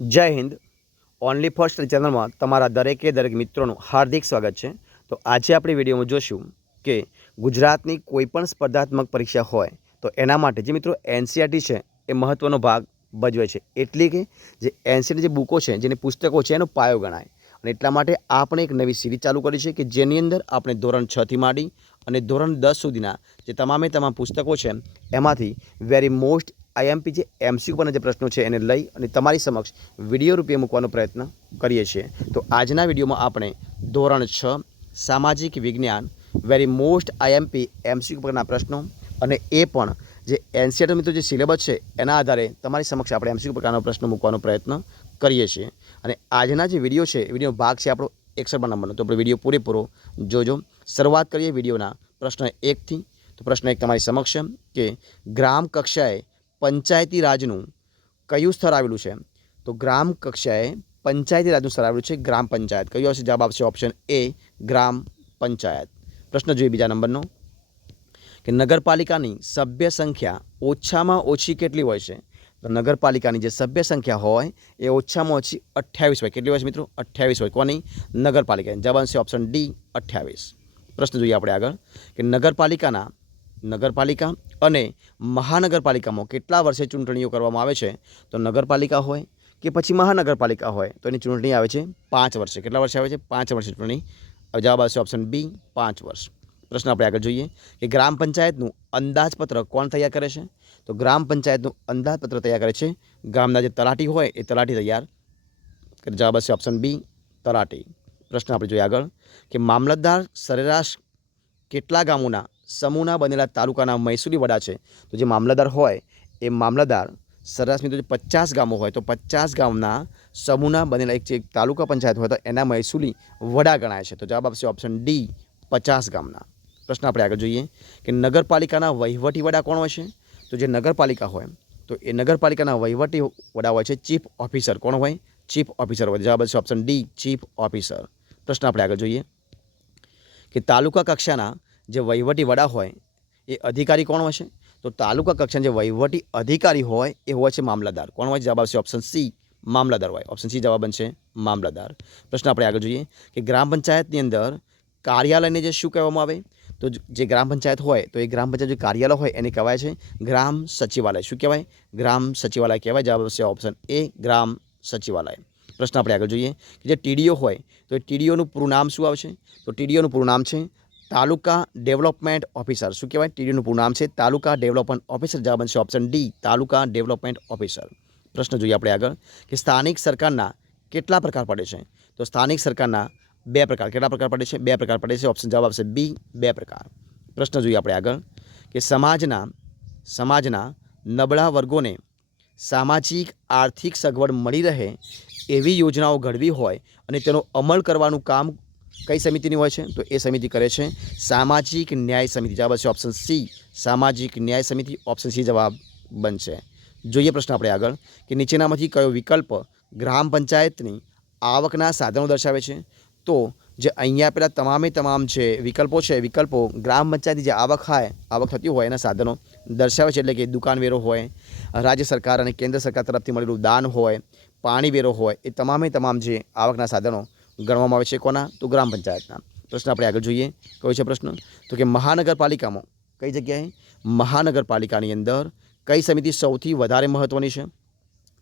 जय Hind. Only for study channel में तमारा दरेके दरेक मित्रों हार्दिक स्वागत है। तो आज आपणे विडियो में जोशुं कि गुजरातनी कोईपण स्पर्धात्मक परीक्षा होय तो एना माटे जे मित्रों एनसीईआरटी है ए महत्वनो भाग भजवे छे। एटले के जे एनसीईआरटी जे बुको है जेने पुस्तकों है एनो पायो गणाय अने एटला माटे आपणे एक नवी सीरीज चालू करी छे कि जेनी अंदर आपणे धोरण 6 थी मांडी अने धोरण 10 सुधीना जे तमामे तमाम पुस्तकों है एमांथी वेरी मोस्ट आईएमपी जे एमसीक्यू पर जे प्रश्नों है एने लई अने तमारी समक्ष विडियो रूपे मूकवानो प्रयत्न करीए छीए। तो आजना विडियो में आपणे धोरण 6 सामाजिक विज्ञान वेरी मोस्ट आईएमपी एमसीक्यू परना प्रश्नों अने ए पण जे एनसीईआरटी मित्रों जे सिलेबस है एना आधारे तमारी समक्ष आपणे एमसीक्यू प्रकारनो प्रश्न मूकवानो प्रयत्न करीए छीए। अने आजना जे विडियो है विडियो भाग है आपणो 61 नंबरनो। तो आपणे विडियो पूरेपूरो जोजो। शुरुआत करिए विडियोना प्रश्न 1 थी। तो प्रश्न 1 तमारी समक्ष कि ग्राम कक्षाए पंचायती राजनु कयु स्तर आवेलू है। तो ग्राम कक्षाए पंचायती राजनु स्तर आवेलू है ग्राम पंचायत। कयु आवशे? जवाब आवशे ऑप्शन ए ग्राम पंचायत। प्रश्न जोईए बीजा नंबरनो कि नगरपालिकानी सभ्य संख्या ओछामां ओછી કેટલી હોય છે? तो नगरपालिकानी जे सभ्य संख्या होय ए ओछामां ओછી 28 होय। કેટલી હોય છે મિત્રો? 28 होय। कोनी? नगरपालिकानी। जवाब आवशे ऑप्शन डी 28। प्रश्न जोईए आपणे आगळ कि नगरपालिका अने महानगरपालिकामां કેટલા વર્ષે ચૂંટણીઓ કરવામાં આવે છે? તો નગરપાલિકા હોય કે પછી મહાનગરપાલિકા હોય તો એની ચૂંટણી આવે છે 5 વર્ષે। કેટલા વર્ષે આવે છે? 5 વર્ષે ચૂંટણી। જવાબ આવશે ઓપ્શન બી 5 વર્ષ। प्रश्न આપણે આગળ જોઈએ કે ગ્રામ પંચાયતનું અંદાજપત્ર કોણ તૈયાર કરે છે? તો ગ્રામ પંચાયતનું અંદાજપત્ર તૈયાર કરે છે ગામના જે તલાટી હોય એ તલાટી તૈયાર કરે। જવાબ આવશે ઓપ્શન બી તલાટી। પ્રશ્ન આપણે જોઈએ આગળ કે મામલતદાર સરેરાશ કેટલા ગામોના समूहना बनेला तालुकाना महसूली वडा है? तो जो मामलतदार होय ए मामलतदार सरेराश मित्रों 50 गामों होय तो 50 गामना समूहना बनेला एक तालुका पंचायत होय तो एना महसूली वडा गणाय छे। तो जवाब आपशे ऑप्शन डी 50 गामना। प्रश्न आपणे आगळ जोईए कि नगरपालिकाना वहीवटी वडा कोण होय छे? तो जे नगरपालिका होय तो ए नगरपालिकाना वहीवटी वडा होय छे चीफ ऑफिसर। कोण होय? चीफ ऑफिसर होय। जवाब आपशे ऑप्शन डी चीफ ऑफिसर। प्रश्न आपणे आगळ जोईए कि तालुका कक्षाना जे वहीवटी वडा होय ए अधिकारी कोण होय? तो तालुका कक्षाना जे वहीवटी अधिकारी होय ए होय छे मामलतदार। कोण होय? जवाब आवशे ऑप्शन सी मामलतदार होय। ऑप्शन सी जवाब बनशे मामलतदार। प्रश्न आपणे आगळ जोईए कि ग्राम पंचायतनी अंदर कार्यालयने जे शुं कहेवामां आवे? तो जे ग्राम पंचायत होय तो ए ग्राम पंचायत जे कार्यालय होय एने कहेवाय छे ग्राम सचिवालय। शुं कहेवाय? ग्राम सचिवालय कहेवाय। जवाब आवशे ऑप्शन ए ग्राम सचिवालय। प्रश्न आपणे आगळ जोईए कि जे टीडीओ होय तो ए टीडीओनुं पूरुं नाम शुं आवशे? तो टीडीओनुं पूरुं नाम छे तालुका डेवलपमेंट ऑफिसर। शू कहवाय? टीडीओनुं पूरुं नाम है तालुका डेवलपमेंट ऑफिसर। जवाब बनशे option D taluka development officer. प्रश्न जोईए आपणे आगळ कि स्थानिक सरकारना केटला प्रकार पड़े छे? तो स्थानिक सरकारना 2 प्रकार। केटला प्रकार पड़े छे? 2 प्रकार पड़े छे। ऑप्शन जवाब आवशे बी 2 प्रकार। प्रश्न जोईए आपणे आगळ कि समाजना नबळा वर्गोने सामाजिक आर्थिक सगवड मळी रहे एवी योजनाओ घडवी होय अने तेनो अमल करवानुं काम कई समिति होय छे? तो ए समिति करे छे सामाजिक न्याय समिति। जवाब है ऑप्शन सी सामाजिक न्याय समिति। ऑप्शन सी जवाब बनशे। जोईए प्रश्न आपणे आगळ कि नीचेनामांथी कयो विकल्प ग्राम पंचायतनी आवकना साधनो दर्शावे छे? तो जे अहींया आपेला तमामे तमाम जे विकल्पो छे विकल्पो ग्राम पंचायतनी जे आवक थती होय एना साधनो दर्शावे छे। एटले कि दुकान वेरो होय, राज्य सरकार अने केंद्र सरकार तरफथी मळेલું दान होय, पाणी वेरो होय, ए तमामे तमाम जे आवकना साधनो गणवामां आवे छे कोना? तो ग्राम पंचायतना। प्रश्न आपणे आगळ जोईए कयो छे प्रश्न तो कि महानगरपालिकामां कई जग्याए महानगरपालिकानी अंदर कई समिति सौथी वधारे महत्वनी छे?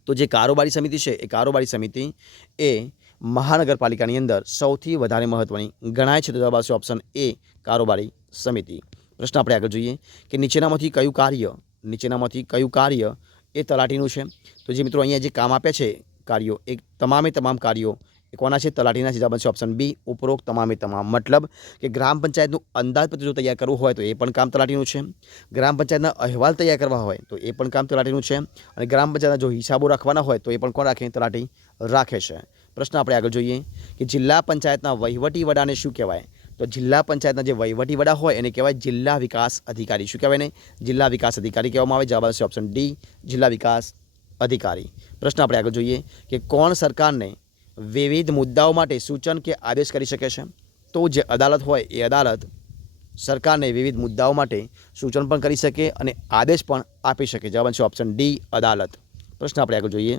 तो जे कारोबारी समिति छे ए कारोबारी समिति ए महानगरपालिकानी अंदर सौथी वधारे महत्वनी गणाय छे। तो जवाब आवशे ऑप्शन ए कारोबारी समिति। प्रश्न आपणे आगळ जोईए कि नीचेनामांथी कयुं कार्य ए तलाटीनुं छे? तो जे मित्रों अहींया जे काम आप्या छे कार्यो ए तमामे तमाम कार्यो कोना छे? तलाटीना। जवाब बनशे ऑप्शन बी उपरोक्त तमामे तमाम। मतलब कि ग्राम पंचायतनुं अंदाजपत्र जो तैयार करवुं होय तो ए पण काम तलाटीनुं छे, ग्राम पंचायतना अहेवाल तैयार करवा होय तो ए पण काम तलाटीनुं छे अने ग्राम पंचायतना जो हिसाबो राखवाना होय तो ए पण कोण राखे? तलाटी राखे छे। प्रश्न आपणे आगळ जोईए कि जिल्ला पंचायतना वहीवटी वडाने शुं कहेवाय? तो जिल्ला पंचायतना जे वहीवटी वडा होय एने कहेवाय जिल्ला विकास अधिकारी। शुं कहेवाय ने? जिल्ला विकास अधिकारी कहेवामां आवे। जवाब आवशे ऑप्शन डी जिल्ला विकास अधिकारी। प्रश्न आपणे आगळ जोईए कि कोण सरकारने विविध मुद्दाओं माटे सूचन के आदेश करी शके छे? तो जे अदालत होय ए अदालत सरकारने विविध मुद्दाओं माटे सूचन पण करी शके अने आदेश पण आपी शके। जवाब छे ऑप्शन डी अदालत। प्रश्न आपणे आगळ जोईए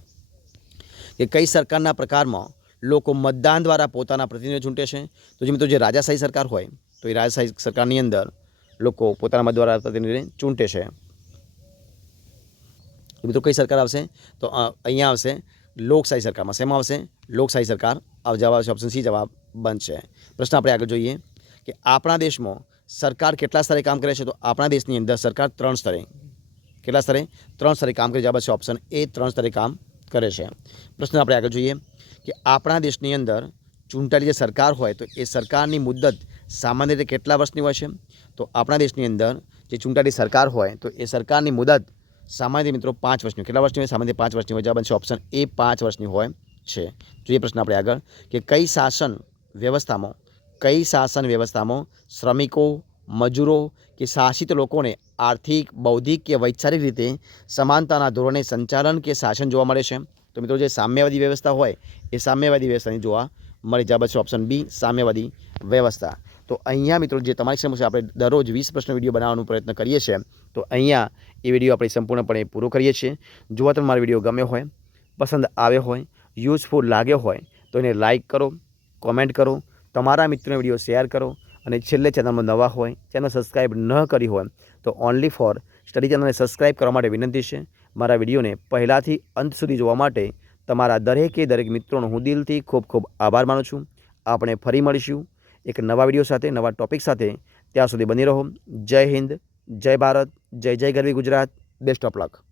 કે કઈ સરકારના પ્રકારમાં લોકો મતદાન દ્વારા પોતાના પ્રતિનિધિ ચૂંટે છે? તો જે મિત્રો જે રાજાશાહી સરકાર હોય તો એ રાજાશાહી સરકારની અંદર લોકો પોતાના મત દ્વારા પ્રતિનિધિ ચૂંટે છે. મિત્રો કઈ સરકાર આવશે? તો અહીંયા આવશે લોકશાહી સરકારમાં. શેમાં આવશે? લોકશાહી સરકાર. જવાબ આવશે ઓપ્શન સી, જવાબ બનશે. પ્રશ્ન આપણે આગળ જોઈએ કે આપણા દેશમાં સરકાર કેટલા સ્તરે કામ કરે છે? તો આપણા દેશની અંદર સરકાર 3 સ્તરે. કેટલા સ્તરે? 3 સ્તરે કામ કરે. જવાબ આવશે ઓપ્શન એ, 3 સ્તરે કામ કરે છે. પ્રશ્ન આપણે આગળ જોઈએ કે આપણા દેશની અંદર ચૂંટાયેલી જે સરકાર હોય તો એ સરકારની મુદ્દત સામાન્ય રીતે કેટલા વર્ષની હોય છે? તો આપણા દેશની અંદર જે ચૂંટાયેલી સરકાર હોય તો એ સરકારની મુદત સામાન્ય મિત્રો 5 વર્ષની. કેટલા વર્ષની હોય? સામાન્ય 5 વર્ષની હોય. જવાબ બનશે ઓપ્શન એ, 5 વર્ષની હોય છે. જોઈએ પ્રશ્ન આપણે આગળ કે કઈ શાસન વ્યવસ્થામાં શ્રમિકો, મજૂરો કે શાસિત લોકોને આર્થિક, બૌદ્ધિક કે વૈચારિક રીતે સમાનતાના ધોરણે સંચાલન કે શાસન જોવા મળે છે? તો મિત્રો જે સામ્યવાદી વ્યવસ્થા હોય એ સામ્યવાદી વ્યવસ્થાની જોવા મળે. જવાબ છે ઓપ્શન બી, સામ્યવાદી વ્યવસ્થા. તો અહીંયા મિત્રો જે તમારી સમક્ષ આપણે દરરોજ 20 પ્રશ્ન વિડીયો બનાવવાનો પ્રયત્ન કરીએ છીએ તો અહીંયા એ વિડીયો આપણે સંપૂર્ણપણે પૂરો કરીએ છીએ. જો તમને મારો વિડીયો ગમ્યો હોય, પસંદ આવ્યો હોય, યુઝફુલ લાગ્યો હોય તો એને લાઇક કરો, કોમેન્ટ કરો, તમારા મિત્રોને વિડીયો શેર કરો અને છેલ્લે ચેનલમાં નવા હોય, ચેનલ સબસ્ક્રાઈબ ન કરી હોય તો ઓનલી ફોર સ્ટડી ચેનલને સબસ્ક્રાઈબ કરવા માટે વિનંતી છે. મારા વિડીયોને પહેલાંથી અંત સુધી જોવા માટે તમારા દરેક મિત્રોનો હું દિલથી ખૂબ ખૂબ આભાર માનું છું. આપણે ફરી મળીશું એક નવા વિડીયો સાથે, નવા ટોપિક સાથે. ત્યાં સુધી બની રહો. જય હિન્દ, જય ભારત, જય જય ગરવી ગુજરાત. Best of luck.